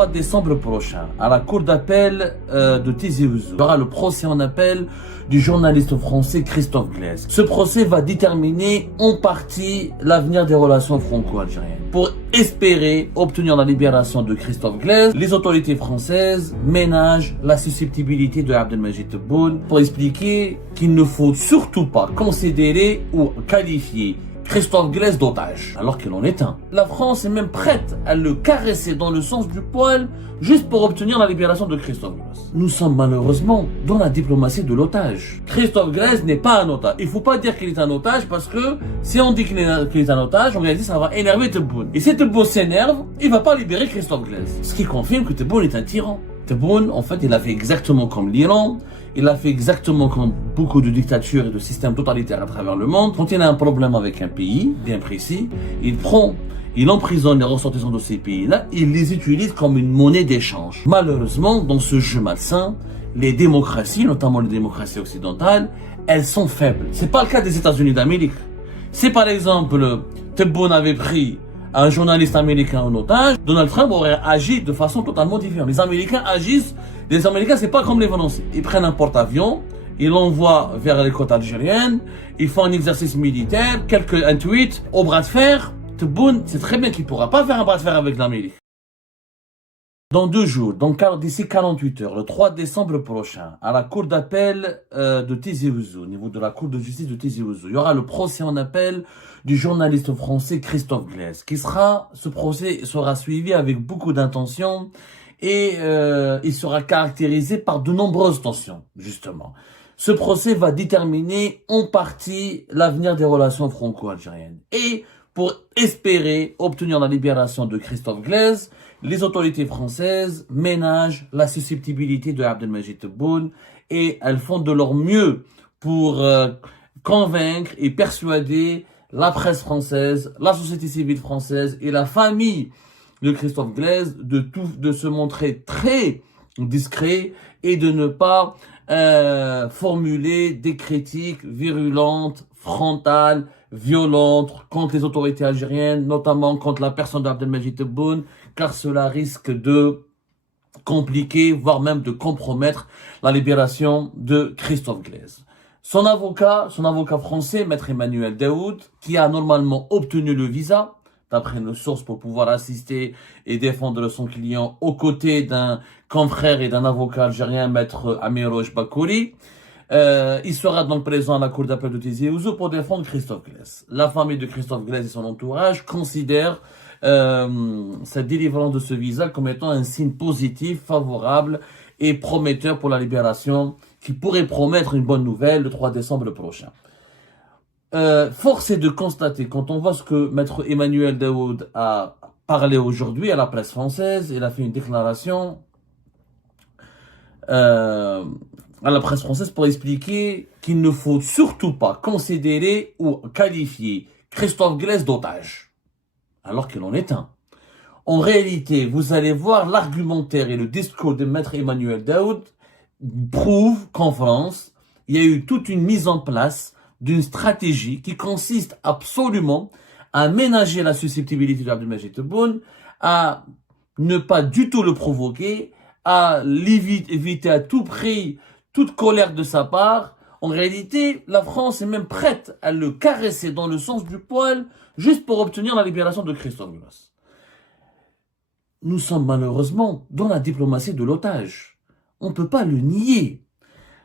3 décembre prochain, à la cour d'appel de Tizi Ouzou, il y aura le procès en appel du journaliste français Christophe Glaise. Ce procès va déterminer en partie l'avenir des relations franco-algériennes. Pour espérer obtenir la libération de Christophe Glaise, les autorités françaises ménagent la susceptibilité de Abdelmajid Tebboune pour expliquer qu'il ne faut surtout pas considérer ou qualifier Christophe Glaise d'otage, alors qu'il en est un. La France est même prête à le caresser dans le sens du poil juste pour obtenir la libération de Christophe Glaise. Nous sommes malheureusement dans la diplomatie de l'otage. Christophe Glaise n'est pas un otage. Il faut pas dire qu'il est un otage parce que si on dit qu'il est un otage, en réalité ça va énerver Tebboune. Et si Tebboune s'énerve, il va pas libérer Christophe Glaise. Ce qui confirme que Tebboune est un tyran. Tebboune, en fait, il a fait exactement comme l'Iran, il a fait exactement comme beaucoup de dictatures et de systèmes totalitaires à travers le monde. Quand il a un problème avec un pays, bien précis, il emprisonne les ressortissants de ces pays-là, il les utilise comme une monnaie d'échange. Malheureusement, dans ce jeu malsain, les démocraties, notamment les démocraties occidentales, elles sont faibles. C'est pas le cas des États-Unis d'Amérique. Si par exemple, Tebboune avait pris un journaliste américain en otage, Donald Trump aurait agi de façon totalement différente. Les Américains agissent, les Américains c'est pas comme les Français. Ils prennent un porte-avions, ils l'envoient vers les côtes algériennes, ils font un exercice militaire, un tweet, au bras de fer. Tebboune, c'est très bien qu'il pourra pas faire un bras de fer avec l'Amérique. Dans 2 jours, donc d'ici 48 heures, le 3 décembre prochain, à la cour d'appel de Tizi Ouzou, au niveau de la cour de justice de Tizi Ouzou, il y aura le procès en appel du journaliste français Christophe Glaise. Ce procès sera suivi avec beaucoup d'intention et il sera caractérisé par de nombreuses tensions, justement. Ce procès va déterminer en partie l'avenir des relations franco-algériennes. Et pour espérer obtenir la libération de Christophe Glaise, les autorités françaises ménagent la susceptibilité de Abdelmajid Tebboune et elles font de leur mieux pour convaincre et persuader la presse française, la société civile française et la famille de Christophe Glaise de se montrer très discret et de ne pas formuler des critiques virulentes, frontales, violentes contre les autorités algériennes, notamment contre la personne d'Abdelmajid Tebboune, car cela risque de compliquer, voire même de compromettre la libération de Christophe Glaise. Son avocat français, Maître Emmanuel Daoud, qui a normalement obtenu le visa, d'après nos sources, pour pouvoir assister et défendre son client aux côtés d'un confrère et d'un avocat algérien, Maître Amirouche Bakouri, il sera donc présent à la cour d'appel de Tizi Ouzou pour défendre Christophe Glaise. La famille de Christophe Glaise et son entourage considèrent cette délivrance de ce visa comme étant un signe positif, favorable et prometteur pour la libération, qui pourrait promettre une bonne nouvelle le 3 décembre prochain. Force est de constater, quand on voit ce que Maître Emmanuel Daoud a parlé aujourd'hui à la presse française, il a fait une déclaration à la presse française pour expliquer qu'il ne faut surtout pas considérer ou qualifier Christophe Glaise d'otage, alors qu'il en est un. En réalité, vous allez voir l'argumentaire et le discours de Maître Emmanuel Daoud prouve qu'en France, il y a eu toute une mise en place d'une stratégie qui consiste absolument à ménager la susceptibilité d'Abdelmajid Tebboune, à ne pas du tout le provoquer, à éviter à tout prix toute colère de sa part. En réalité, la France est même prête à le caresser dans le sens du poil juste pour obtenir la libération de Christophe Glaise. Nous sommes malheureusement dans la diplomatie de l'otage. On ne peut pas le nier.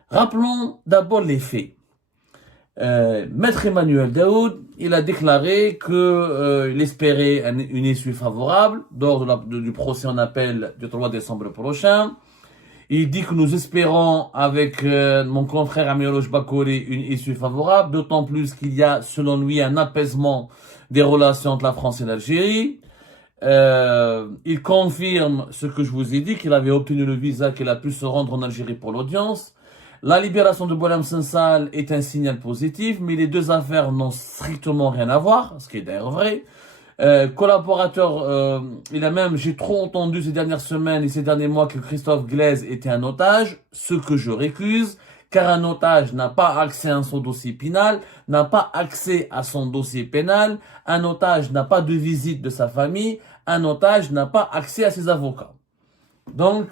Rappelons d'abord les faits. Maître Emmanuel Daoud, il a déclaré qu'il espérait une issue favorable lors du procès en appel du 3 décembre prochain. Il dit que nous espérons avec mon confrère Amirouche Bakouri une issue favorable, d'autant plus qu'il y a selon lui un apaisement des relations entre la France et l'Algérie. Il confirme ce que je vous ai dit, qu'il avait obtenu le visa, qu'il a pu se rendre en Algérie pour l'audience. La libération de Boualem Sansal est un signal positif, mais les deux affaires n'ont strictement rien à voir, ce qui est d'ailleurs vrai. J'ai trop entendu ces dernières semaines et ces derniers mois que Christophe Glaise était un otage, ce que je récuse, car un otage n'a pas accès à son dossier pénal, n'a pas accès à son dossier pénal, un otage n'a pas de visite de sa famille, un otage n'a pas accès à ses avocats. Donc,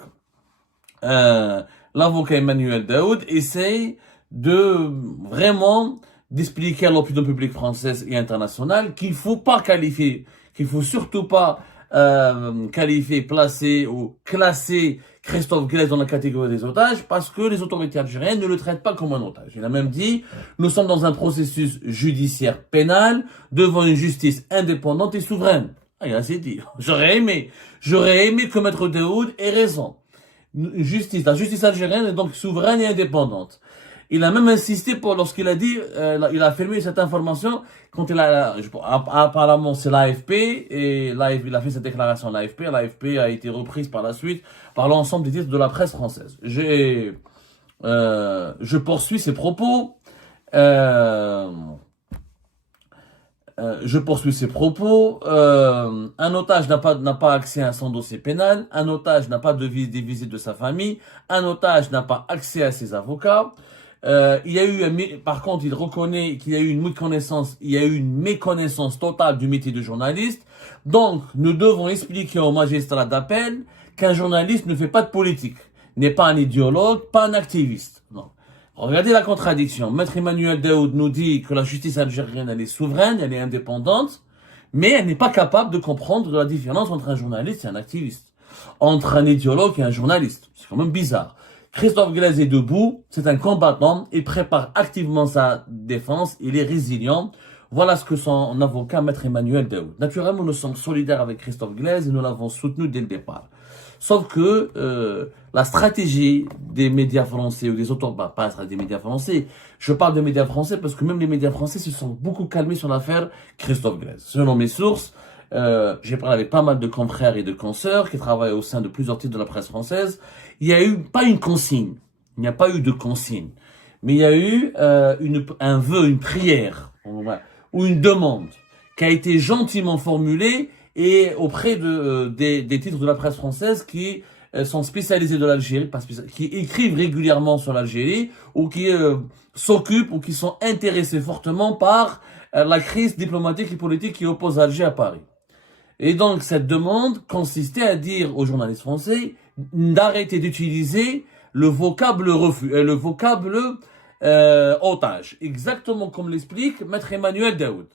l'avocat Emmanuel Daoud essaye de vraiment d'expliquer à l'opinion publique française et internationale qu'il faut pas qualifier, qu'il faut surtout pas qualifier, placer ou classer Christophe Glaise dans la catégorie des otages parce que les autorités algériennes ne le traitent pas comme un otage. Il a même dit, nous sommes dans un processus judiciaire pénal devant une justice indépendante et souveraine. Ah, il a assez dit. J'aurais aimé que Maître Daoud ait raison. La justice algérienne est donc souveraine et indépendante. Il a même insisté lorsqu'il a dit, il a affirmé cette information quand apparemment c'est l'AFP et il a fait cette déclaration à l'AFP. L'AFP a été reprise par la suite par l'ensemble des titres de la presse française. Je poursuis ces propos. Un otage n'a pas accès à son dossier pénal. Un otage n'a pas des visites de sa famille. Un otage n'a pas accès à ses avocats. Par contre, il reconnaît qu'il y a eu une méconnaissance totale du métier de journaliste. Donc, nous devons expliquer au magistrat d'appel qu'un journaliste ne fait pas de politique, n'est pas un idéologue, pas un activiste. Non. Regardez la contradiction. Maître Emmanuel Daoud nous dit que la justice algérienne, elle est souveraine, elle est indépendante, mais elle n'est pas capable de comprendre la différence entre un journaliste et un activiste, entre un idéologue et un journaliste. C'est quand même bizarre. Christophe Glaise est debout, c'est un combattant, il prépare activement sa défense, il est résilient. Voilà ce que son avocat, Maître Emmanuel Daoud. Naturellement, nous sommes solidaires avec Christophe Glaise et nous l'avons soutenu dès le départ. Sauf que la stratégie des médias français ou des pas des médias français, je parle de médias français parce que même les médias français se sont beaucoup calmés sur l'affaire Christophe Glaise. Selon mes sources, j'ai parlé avec pas mal de confrères et de consoeurs qui travaillent au sein de plusieurs titres de la presse française. Il n'y a eu pas une consigne, il n'y a pas eu de consigne, mais il y a eu un vœu, une prière ou une demande qui a été gentiment formulée et auprès des titres de la presse française qui sont spécialisés de l'Algérie, qui écrivent régulièrement sur l'Algérie ou qui s'occupent ou qui sont intéressés fortement par la crise diplomatique et politique qui oppose Alger à Paris. Et donc, cette demande consistait à dire aux journalistes français d'arrêter d'utiliser le vocable refus, le vocable otage. Exactement comme l'explique Maître Emmanuel Daoud.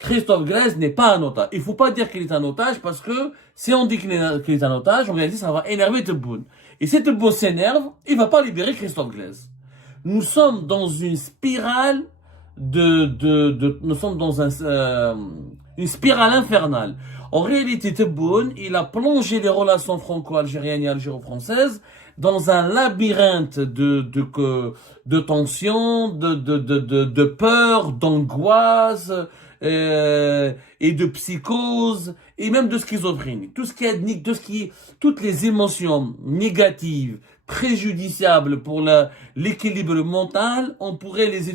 Christophe Glaise n'est pas un otage. Il faut pas dire qu'il est un otage parce que si on dit qu'il est un otage, en réalité, ça va énerver Tebboune. Et si Tebboune s'énerve, il va pas libérer Christophe Glaise. Nous sommes dans une spirale nous sommes dans une spirale infernale. En réalité, Tebboune, il a plongé les relations franco-algériennes et algéro-françaises dans un labyrinthe de tensions, de peur, d'angoisse, et de psychose, et même de schizophrénie. Toutes les émotions négatives, préjudiciables pour l'équilibre mental, on pourrait les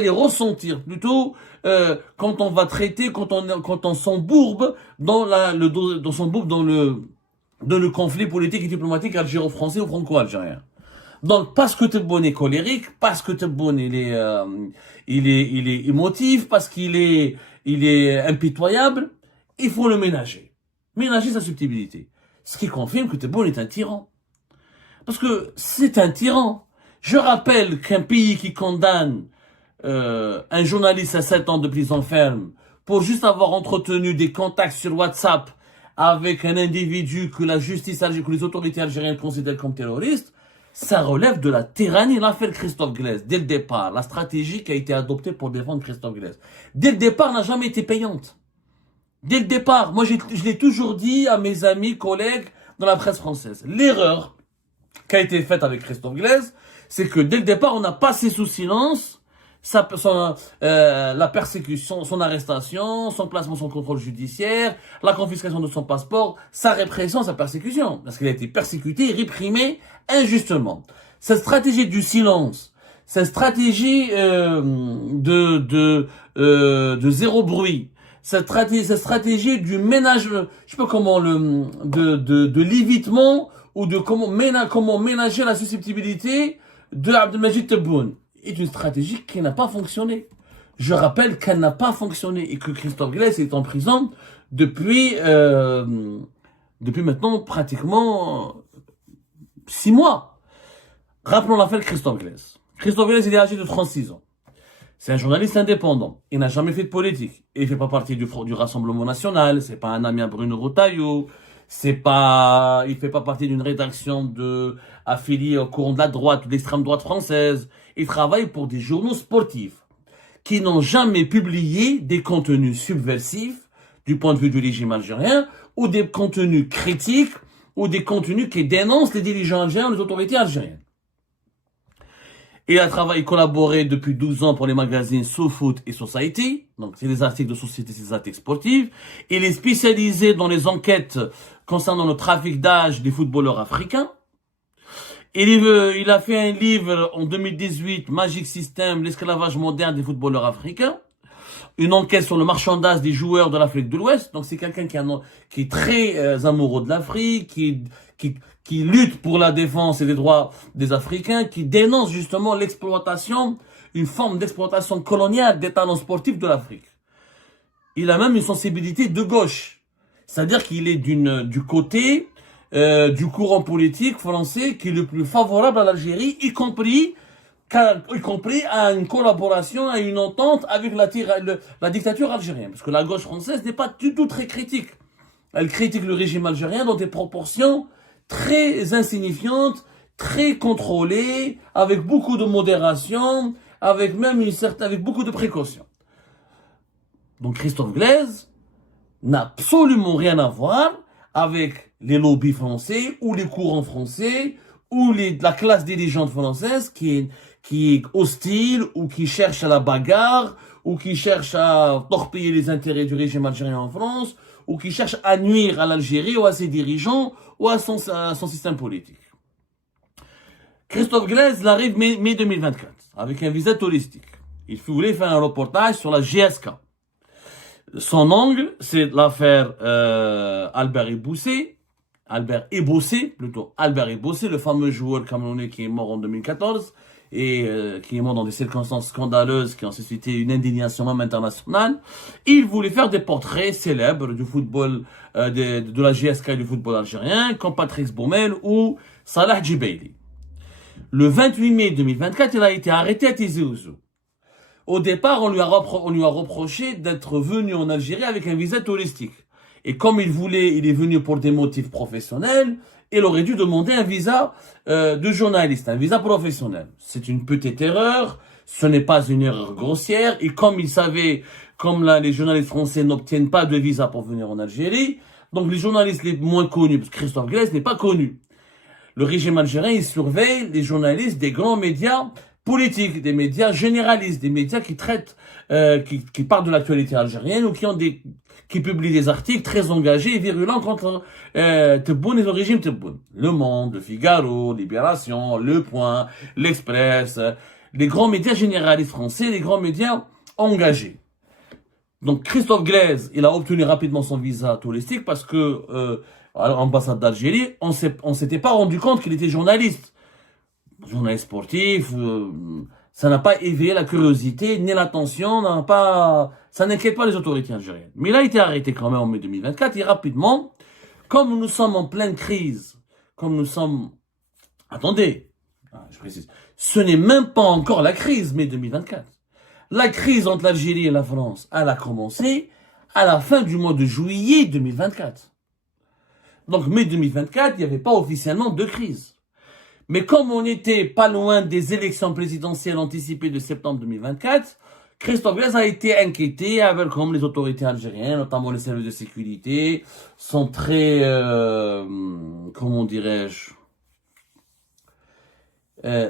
les ressentir plutôt quand on va traiter, quand on s'embourbe dans le conflit politique et diplomatique algéro-français ou franco-algérien. Donc parce que Tebboune est colérique, parce que Tebboune il est émotif, parce qu'il est impitoyable, il faut le ménager sa subtilité. Ce qui confirme que Tebboune est un tyran. Parce que c'est un tyran. Je rappelle qu'un pays qui condamne un journaliste à 7 ans de prison ferme pour juste avoir entretenu des contacts sur WhatsApp avec un individu que que les autorités algériennes considèrent comme terroriste, ça relève de la tyrannie. L'affaire Christophe Glaise, dès le départ, la stratégie qui a été adoptée pour défendre Christophe Glaise, dès le départ, n'a jamais été payante. Dès le départ, moi je l'ai toujours dit à mes amis, collègues dans la presse française, l'erreur qui a été faite avec Christophe Glaise, c'est que dès le départ, on a passé sous silence la persécution, son arrestation, son placement sous contrôle judiciaire, la confiscation de son passeport, sa répression, sa persécution, parce qu'il a été persécuté et réprimé injustement. Cette stratégie du silence, cette stratégie de zéro bruit, cette stratégie du ménage, je sais pas comment de l'évitement ou de comment ménager la susceptibilité de Abdelmajid Tebboune est une stratégie qui n'a pas fonctionné. Je rappelle qu'elle n'a pas fonctionné et que Christophe Glaise est en prison depuis depuis maintenant pratiquement 6 mois. Rappelons l'affaire Christophe Glaise. Christophe Glaise, il est âgé de 36 ans. C'est un journaliste indépendant. Il n'a jamais fait de politique. Il ne fait pas partie du Rassemblement National. C'est pas un ami à Bruno Retailleau. Il fait pas partie d'une rédaction affiliée au courant de la droite ou de l'extrême droite française. Il travaille pour des journaux sportifs qui n'ont jamais publié des contenus subversifs du point de vue du régime algérien ou des contenus critiques ou des contenus qui dénoncent les dirigeants algériens ou les autorités algériennes. Il a collaboré depuis 12 ans pour les magazines SoFoot et Society. Donc, c'est des articles de société, c'est des articles sportifs. Il est spécialisé dans les enquêtes concernant le trafic d'âge des footballeurs africains. Il a fait un livre en 2018, Magic System, l'esclavage moderne des footballeurs africains. Une enquête sur le marchandage des joueurs de l'Afrique de l'Ouest. Donc, c'est quelqu'un qui est très amoureux de l'Afrique, qui lutte pour la défense et les droits des Africains, qui dénonce justement l'exploitation, une forme d'exploitation coloniale des talents sportifs de l'Afrique. Il a même une sensibilité de gauche. C'est-à-dire qu'il est du côté du courant politique français qui est le plus favorable à l'Algérie, y compris à une collaboration, à une entente avec la dictature algérienne. Parce que la gauche française n'est pas du tout très critique. Elle critique le régime algérien dans des proportions très insignifiantes, très contrôlées, avec beaucoup de modération, avec beaucoup de précaution. Donc Christophe Glaise n'a absolument rien à voir avec les lobbies français ou les courants français ou la classe dirigeante française qui est hostile ou qui cherche à la bagarre ou qui cherche à torpiller les intérêts du régime algérien en France ou qui cherche à nuire à l'Algérie ou à ses dirigeants ou à son système politique. Christophe Glaise arrive mai 2024 avec un visa touristique. Il voulait faire un reportage sur la GSK. Son angle, c'est l'affaire Albert Ebossé, le fameux joueur camerounais qui est mort en 2014 et qui est mort dans des circonstances scandaleuses qui ont suscité une indignation même internationale. Il voulait faire des portraits célèbres du football, de la GSK et du football algérien, comme Patrice Baumel ou Salah Djibaili. Le 28 mai 2024, il a été arrêté à Tizi Ouzou. Au départ, on lui a reproché d'être venu en Algérie avec un visa touristique. Et comme il est venu pour des motifs professionnels, il aurait dû demander un visa de journaliste, un visa professionnel. C'est une petite erreur, ce n'est pas une erreur grossière. Et comme il savait, les journalistes français n'obtiennent pas de visa pour venir en Algérie, donc les journalistes les moins connus, parce que Christophe Glaise n'est pas connu. Le régime algérien, il surveille les journalistes des grands médias politiques, des médias généralistes, des médias qui traitent, qui parlent de l'actualité algérienne ou qui publient des articles très engagés et virulents contre Tebboune et le régime Tebboune. Le Monde, Le Figaro, Libération, Le Point, L'Express, les grands médias généralistes français, les grands médias engagés. Donc Christophe Glaise, il a obtenu rapidement son visa touristique parce que à l'ambassade d'Algérie, on s'était pas rendu compte qu'il était journaliste. Journaliste sportif, ça n'a pas éveillé la curiosité ni l'attention, ça n'inquiète pas les autorités algériennes. Mais il a été arrêté quand même en mai 2024 et rapidement, comme nous sommes en pleine crise, attendez, je précise, ce n'est même pas encore la crise mai 2024. La crise entre l'Algérie et la France, elle a commencé à la fin du mois de juillet 2024. Donc mai 2024, il n'y avait pas officiellement de crise. Mais comme on n'était pas loin des élections présidentielles anticipées de septembre 2024, Christophe Glaise a été inquiété avec comme les autorités algériennes, notamment les services de sécurité, sont très, comment dirais-je,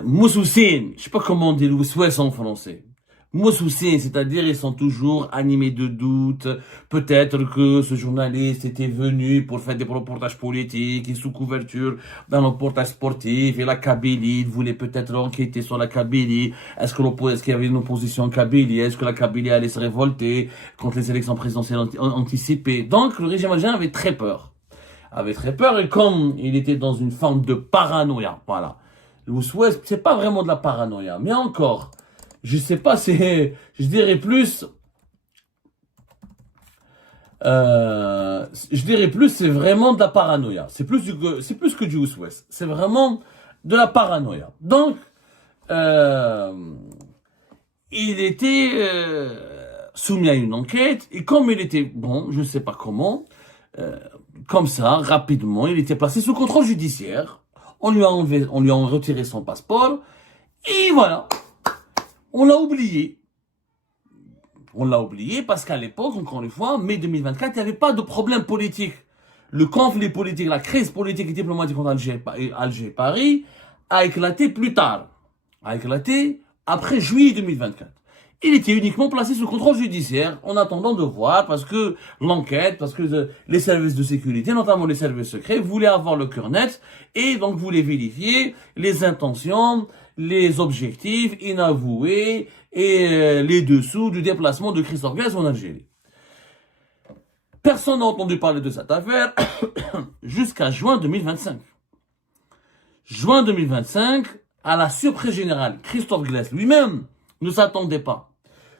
moussoussines, je sais pas comment on dit le souhait en français. Moussoussines, c'est-à-dire ils sont toujours animés de doutes. Peut-être que ce journaliste était venu pour faire des reportages politiques et sous couverture d'un reportage sportif et la Kabylie, il voulait peut-être enquêter sur la Kabylie. Est-ce qu'il y avait une opposition en Kabylie? Est-ce que la Kabylie allait se révolter contre les élections présidentielles anticipées? Donc le régime algérien avait très peur. Et comme il était dans une forme de paranoïa, voilà. Le souhait, c'est pas vraiment de la paranoïa, mais encore, je sais pas, je dirais plus je dirais plus, c'est vraiment de la paranoïa. C'est plus que du West-West. C'est vraiment de la paranoïa. Donc, il était soumis à une enquête, et comme il était, bon, je ne sais pas comment, comme ça, rapidement, il était placé sous contrôle judiciaire. On lui a retiré son passeport, et voilà, on l'a oublié. On l'a oublié parce qu'à l'époque, encore une fois, mai 2024, il n'y avait pas de problème politique. Le conflit politique, la crise politique et diplomatique entre Alger et Paris a éclaté plus tard. A éclaté après juillet 2024. Il était uniquement placé sous contrôle judiciaire en attendant de voir parce que l'enquête, parce que les services de sécurité, notamment les services secrets, voulaient avoir le cœur net et donc voulaient vérifier les intentions, les objectifs inavoués et les dessous du déplacement de Christophe Glaise en Algérie. Personne n'a entendu parler de cette affaire jusqu'à juin 2025. Juin 2025, à la surprise générale, Christophe Glaise lui-même ne s'attendait pas.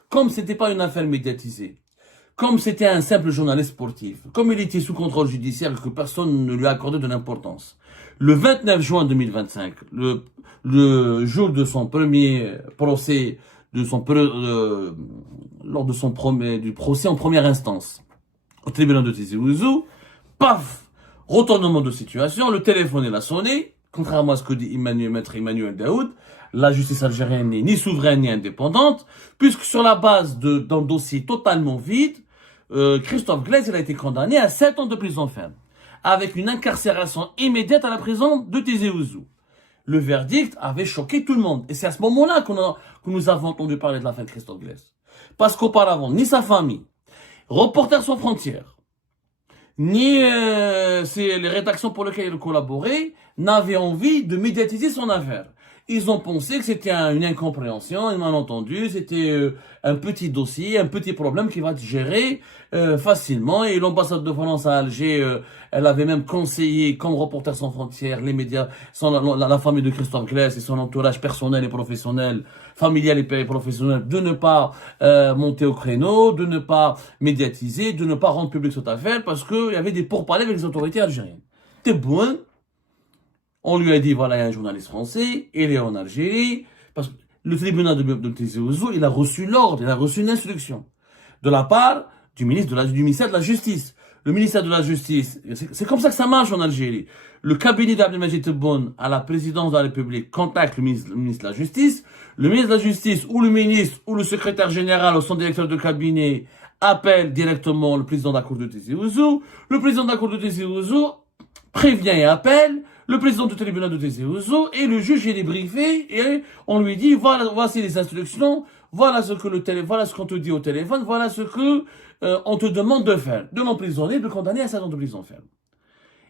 Comme c'était pas une affaire médiatisée, comme c'était un simple journaliste sportif, comme il était sous contrôle judiciaire et que personne ne lui accordait de l'importance. Le 29 juin 2025, le jour de son premier procès, lors de du procès en première instance, au tribunal de Tizi Ouzou, paf, retournement de situation, le téléphone il a sonné, contrairement à ce que dit maître Emmanuel Daoud, la justice algérienne n'est ni souveraine ni indépendante, puisque sur la base d'un dossier totalement vide, Christophe Glaise il a été condamné à 7 ans de prison ferme, avec une incarcération immédiate à la prison de Tizi Ouzou. Le verdict avait choqué tout le monde. Et c'est à ce moment-là que nous avons entendu parler de l'affaire Christophe Glaise. Parce qu'auparavant, ni sa famille, Reporters sans frontières, ni les rédactions pour lesquelles il collaborait, n'avaient envie de médiatiser son affaire. Ils ont pensé que c'était une incompréhension, un malentendu, c'était un petit dossier, un petit problème qui va être géré facilement. Et l'ambassade de France à Alger, elle avait même conseillé, comme Reporters sans frontières, les médias, la famille de Christophe Glaise et son entourage personnel et professionnel, familial et professionnel, de ne pas monter au créneau, de ne pas médiatiser, de ne pas rendre public cette affaire, parce qu'il y avait des pourparlers avec les autorités algériennes. C'était bon. On lui a dit, voilà, il y a un journaliste français, il est en Algérie, parce que le tribunal de Tizi Ouzou, il a reçu l'ordre, il a reçu une instruction de la part du ministère de la Justice. Le ministère de la Justice, c'est comme ça que ça marche en Algérie. Le cabinet d'Abdelmadjid Tebboune à la présidence de la République contacte le ministre de la Justice. Le ministre de la Justice, ou le ministre, ou le secrétaire général, ou son directeur de cabinet, appelle directement le président de la Cour de Tizi Ouzou. Le président de la Cour de Tizi Ouzou prévient et appelle le président du tribunal de Tizi Ouzou, et le juge est débriefé et on lui dit voici les instructions, voilà ce qu'on te dit au téléphone, voilà ce que on te demande de faire, de l'emprisonner, de condamner à 7 ans de prison ferme.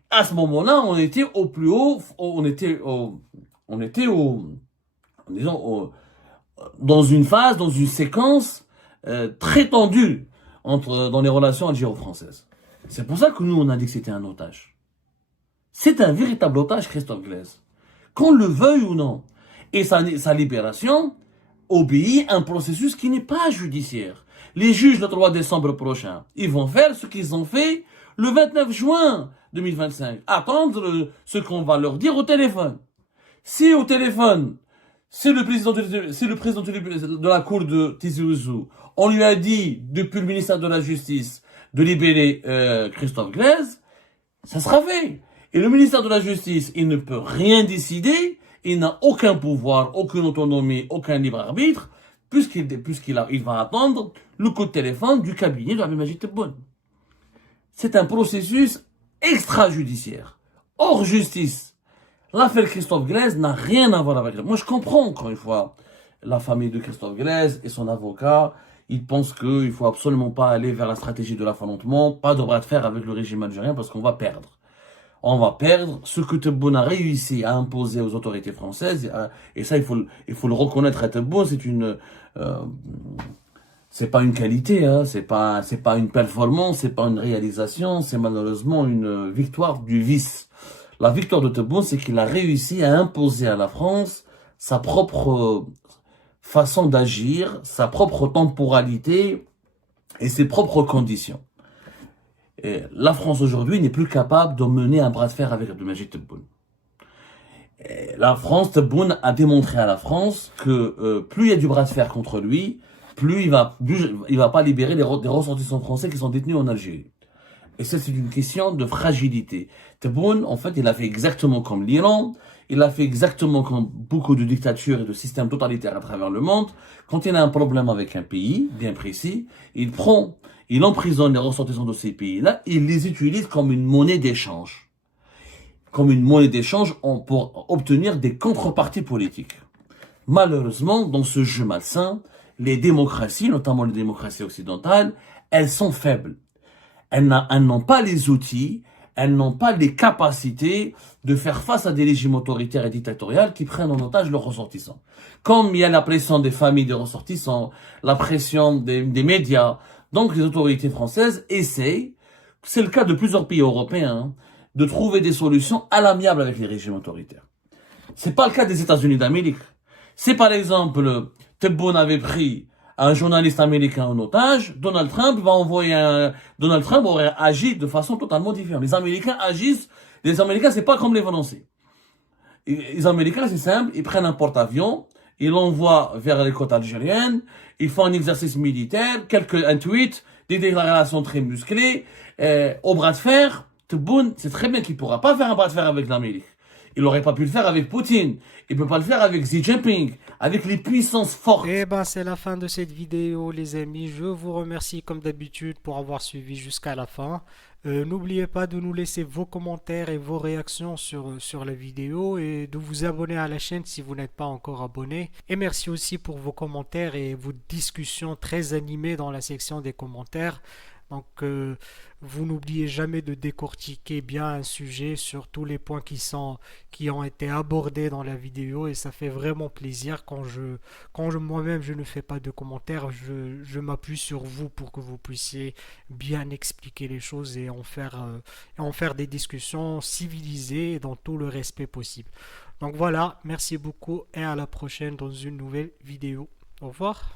À ce moment-là, on était au plus haut, dans une phase, dans une séquence très tendue dans les relations algéro-françaises. C'est pour ça que nous on a dit que c'était un otage. C'est un véritable otage, Christophe Glaise. Qu'on le veuille ou non. Et sa libération obéit à un processus qui n'est pas judiciaire. Les juges, le 3 décembre prochain, ils vont faire ce qu'ils ont fait le 29 juin 2025. Attendre ce qu'on va leur dire au téléphone. Si au téléphone, c'est le président de la cour de Tizi Ouzou, on lui a dit, depuis le ministère de la Justice, de libérer Christophe Glaise, ça sera fait. Et le ministère de la Justice, il ne peut rien décider, il n'a aucun pouvoir, aucune autonomie, aucun libre arbitre, puisqu'il va attendre le coup de téléphone du cabinet de Abdelmadjid Tebboune. C'est un processus extrajudiciaire, hors justice. L'affaire Christophe Glaise n'a rien à voir avec ça. Moi, je comprends, encore une fois, la famille de Christophe Glaise et son avocat. Ils pensent qu'il ne faut absolument pas aller vers la stratégie de l'affrontement, pas de bras de fer avec le régime algérien parce qu'on va perdre. On va perdre ce que Tebboune a réussi à imposer aux autorités françaises, et ça il faut le reconnaître à Tebboune, c'est pas une qualité, hein, c'est pas une performance, c'est pas une réalisation, c'est malheureusement une victoire du vice. La victoire de Tebboune, c'est qu'il a réussi à imposer à la France sa propre façon d'agir, sa propre temporalité et ses propres conditions. Et la France aujourd'hui n'est plus capable de mener un bras de fer avec Abdelmajid Tebboune. Et la France, Tebboune a démontré à la France que plus il y a du bras de fer contre lui, plus il va pas libérer des ressortissants français qui sont détenus en Algérie. Et ça, c'est une question de fragilité. Tebboune, en fait, il a fait exactement comme l'Iran, il a fait exactement comme beaucoup de dictatures et de systèmes totalitaires à travers le monde. Quand il a un problème avec un pays, bien précis, il emprisonne les ressortissants de ces pays-là, il les utilise comme une monnaie d'échange. Comme une monnaie d'échange pour obtenir des contreparties politiques. Malheureusement, dans ce jeu malsain, les démocraties, notamment les démocraties occidentales, elles sont faibles. Elles n'ont pas les outils, elles n'ont pas les capacités de faire face à des régimes autoritaires et dictatoriales qui prennent en otage leurs ressortissants. Comme il y a la pression des familles des ressortissants, la pression des médias, donc les autorités françaises essayent, c'est le cas de plusieurs pays européens, de trouver des solutions à l'amiable avec les régimes autoritaires. C'est pas le cas des États-Unis d'Amérique. Si par exemple, Tebboune avait pris un journaliste américain en otage, Donald Trump aurait agi de façon totalement différente. Les Américains, c'est pas comme les Français. Les Américains, c'est simple, ils prennent un porte-avions, ils l'envoient vers les côtes algériennes, ils font un exercice militaire, un tweet, des déclarations très musclées, au bras de fer. Tebboune, c'est très bien qu'il pourra pas faire un bras de fer avec l'Amérique. Il n'aurait pas pu le faire avec Poutine. Il ne peut pas le faire avec Xi Jinping, avec les puissances fortes. Et ben c'est la fin de cette vidéo les amis, je vous remercie comme d'habitude pour avoir suivi jusqu'à la fin. N'oubliez pas de nous laisser vos commentaires et vos réactions sur la vidéo et de vous abonner à la chaîne si vous n'êtes pas encore abonné. Et merci aussi pour vos commentaires et vos discussions très animées dans la section des commentaires. Donc, vous n'oubliez jamais de décortiquer bien un sujet sur tous les points qui ont été abordés dans la vidéo et ça fait vraiment plaisir quand moi-même je ne fais pas de commentaires, je m'appuie sur vous pour que vous puissiez bien expliquer les choses et en faire des discussions civilisées et dans tout le respect possible. Donc voilà, merci beaucoup et à la prochaine dans une nouvelle vidéo. Au revoir.